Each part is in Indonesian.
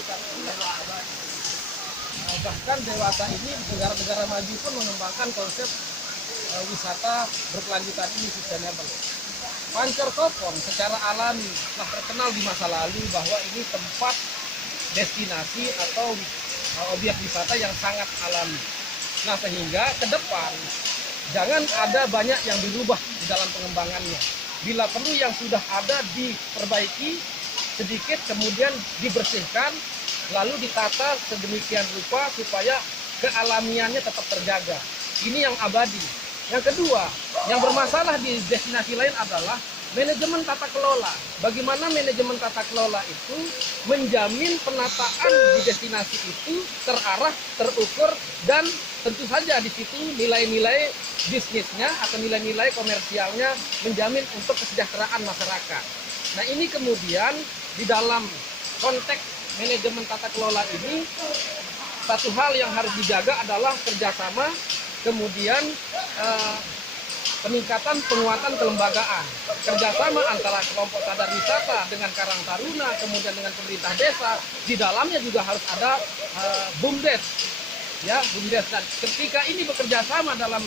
berkelanjutan ini adalah abadi. Bahkan dewasa ini negara-negara maju pun mengembangkan konsep wisata berkelanjutan ini, sustainable. Pancor Kopong secara alami telah terkenal di masa lalu bahwa ini tempat destinasi atau objek wisata yang sangat alami. Nah, sehingga ke depan jangan ada banyak yang dirubah di dalam pengembangannya. Bila perlu yang sudah ada diperbaiki sedikit, kemudian dibersihkan, lalu ditata sedemikian rupa supaya kealamiannya tetap terjaga. Ini yang abadi. Yang kedua, yang bermasalah di destinasi lain adalah manajemen tata kelola. Bagaimana manajemen tata kelola itu menjamin penataan di destinasi itu terarah, terukur, dan tentu saja di situ nilai-nilai bisnisnya atau nilai-nilai komersialnya menjamin untuk kesejahteraan masyarakat. Nah, ini kemudian di dalam konteks manajemen tata kelola ini, satu hal yang harus dijaga adalah kerjasama, kemudian peningkatan penguatan kelembagaan, kerjasama antara kelompok sadar wisata dengan Karang Taruna, kemudian dengan pemerintah desa. Di dalamnya juga harus ada BUMDes, ya BUMDes. Dan ketika ini bekerja sama dalam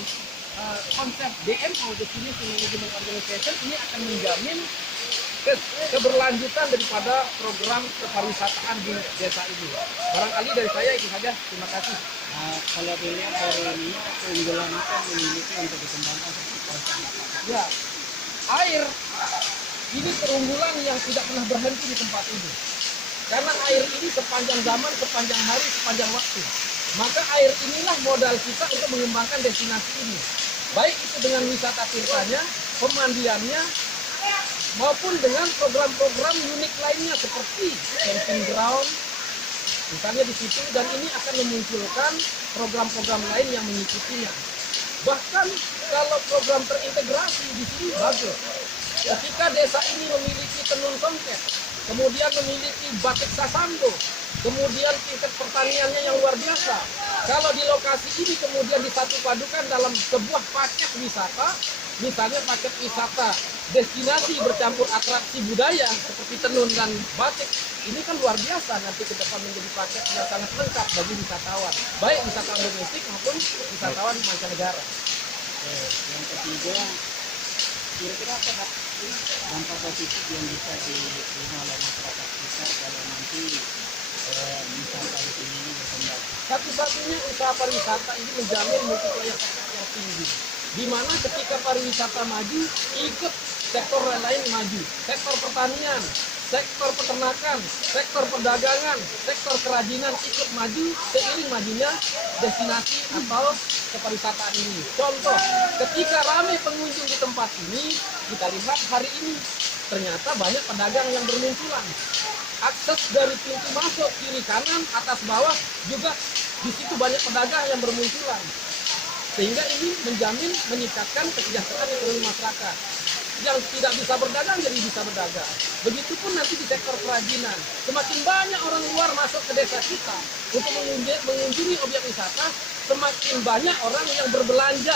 konsep DMO, Destination Management Organization, ini akan menjamin keberlanjutan daripada program kepariwisataan di desa ini. Barangkali dari saya itu saja. Terima kasih. Kalau dilihat dari ini, keunggulan apa yang dimiliki untuk dikembangkan seperti kawasan apa? Ya, air ini keunggulan yang tidak pernah berhenti di tempat ini. Karena air ini sepanjang zaman, sepanjang hari, sepanjang waktu. Maka air inilah modal kita untuk mengembangkan destinasi ini. Baik itu dengan wisata tirtanya, pemandiannya, maupun dengan program-program unik lainnya seperti camping ground, misalnya di situ, dan ini akan memunculkan program-program lain yang mengikutinya. Bahkan kalau program terintegrasi di sini bagus. Ketika desa ini memiliki tenun songket, kemudian memiliki batik sasambo, kemudian tingkat pertaniannya yang luar biasa. Kalau di lokasi ini kemudian disatu padukan dalam sebuah paket wisata, misalnya paket wisata destinasi bercampur atraksi budaya seperti tenun dan batik, ini kan luar biasa nanti ke depan menjadi paket yang sangat lengkap bagi wisatawan, baik wisatawan domestik maupun wisatawan mancanegara. Yang ketiga, kira-kira apa dampak positif yang bisa diterima oleh masyarakat kita kalau nanti wisata di sini berkembang? Satu-satunya usaha pariwisata ini menjamin multiplier effect yang tinggi, di mana ketika pariwisata maju, ikut sektor lain maju, sektor pertanian, sektor peternakan, sektor perdagangan, sektor kerajinan ikut maju seiring majunya destinasi atau kepariwisataan ini. Contoh, ketika ramai pengunjung di tempat ini, kita lihat hari ini ternyata banyak pedagang yang bermunculan. Akses dari pintu masuk kiri kanan, atas bawah juga di situ banyak pedagang yang bermunculan. Sehingga ini menjamin meningkatkan kesejahteraan ekonomi masyarakat. Yang tidak bisa berdagang jadi bisa berdagang. Begitupun nanti di sektor kerajinan. Semakin banyak orang luar masuk ke desa kita untuk mengunjungi objek wisata, semakin banyak orang yang berbelanja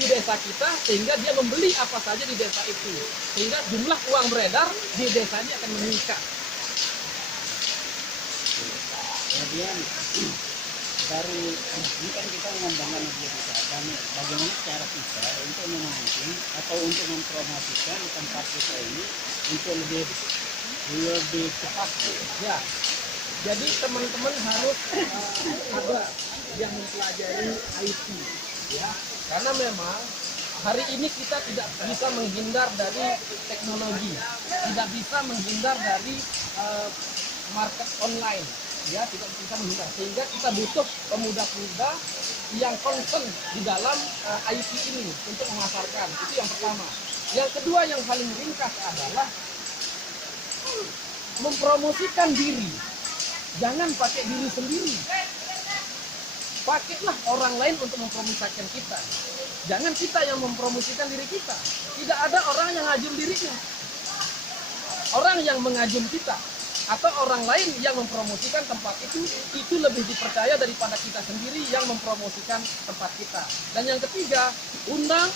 di desa kita sehingga dia membeli apa saja di desa itu. Sehingga jumlah uang beredar di desa ini akan meningkat. Kemudian dari ini kan kita mengembangkan objek wisata nih, bagaimana cara kita untuk memancing atau untuk mempromosikan tempat kita ini untuk lebih cepat? Ya, jadi teman-teman harus ada yang mempelajari IT, ya, karena memang hari ini kita tidak bisa menghindar dari teknologi, tidak bisa menghindar dari market online, ya, tidak bisa menghindar, sehingga kita butuh pemuda-pemuda yang concern di dalam IT ini untuk memasarkan. Itu yang pertama. Yang kedua yang paling ringkas adalah mempromosikan diri. Jangan pakai diri sendiri. Pakailah orang lain untuk mempromosikan kita. Jangan kita yang mempromosikan diri kita. Tidak ada orang yang ngajum dirinya. Orang yang mengajum kita atau orang lain yang mempromosikan tempat itu lebih dipercaya daripada kita sendiri yang mempromosikan tempat kita. Dan yang ketiga, undang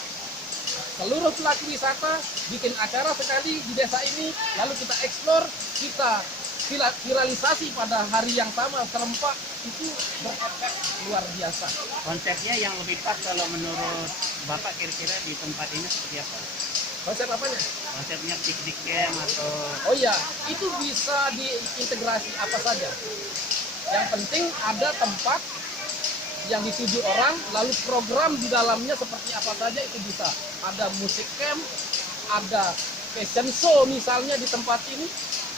seluruh pelaku wisata, bikin acara sekali di desa ini, lalu kita eksplor, kita viralisasi pada hari yang sama serempak itu berefek luar biasa. Konsepnya yang lebih pas kalau menurut Bapak kira-kira di tempat ini seperti apa? Konsep apanya? Konsepnya piknik camp atau Oh iya, itu bisa diintegrasi apa saja. Yang penting ada tempat yang dituju orang, lalu program di dalamnya seperti apa saja itu bisa. Ada musik camp, ada fashion show misalnya di tempat ini,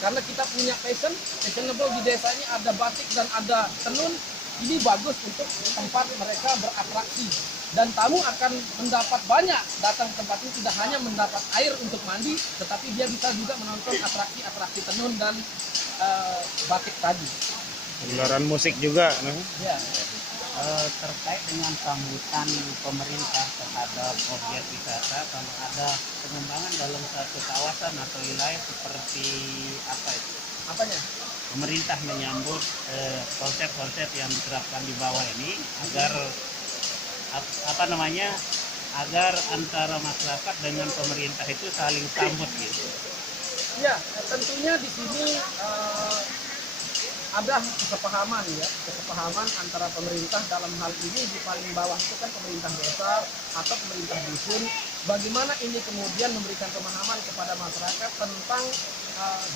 karena kita punya fashionable di desa ini, ada batik dan ada tenun. Ini bagus untuk tempat mereka beratraksi, dan tamu akan mendapat banyak datang ke tempat ini, tidak hanya mendapat air untuk mandi, tetapi dia bisa juga menonton atraksi-atraksi tenun dan batik tadi. Gelaran musik juga, nah. Ya. terkait dengan sambutan pemerintah terhadap objek wisata, kalau ada pengembangan dalam satu kawasan atau wilayah seperti apa itu? Apanya? Pemerintah menyambut konsep-konsep yang diterapkan di bawah ini agar agar antara masyarakat dengan pemerintah itu saling sambut gitu. Ya, tentunya di sini ada kesepahaman antara pemerintah, dalam hal ini di paling bawah itu kan pemerintah desa atau pemerintah dusun. Bagaimana ini kemudian memberikan pemahaman kepada masyarakat tentang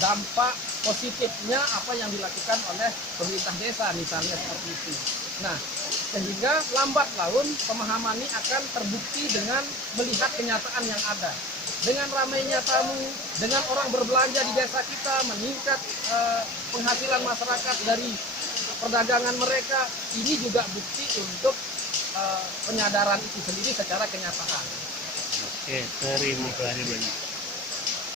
dampak positifnya apa yang dilakukan oleh pemerintah desa misalnya seperti itu. Nah, sehingga lambat laun pemahaman ini akan terbukti dengan melihat kenyataan yang ada. Dengan ramainya tamu, dengan orang berbelanja di desa kita, meningkat penghasilan masyarakat dari perdagangan mereka, ini juga bukti untuk penyadaran itu sendiri secara kenyataan. Oke, terima kasih banyak.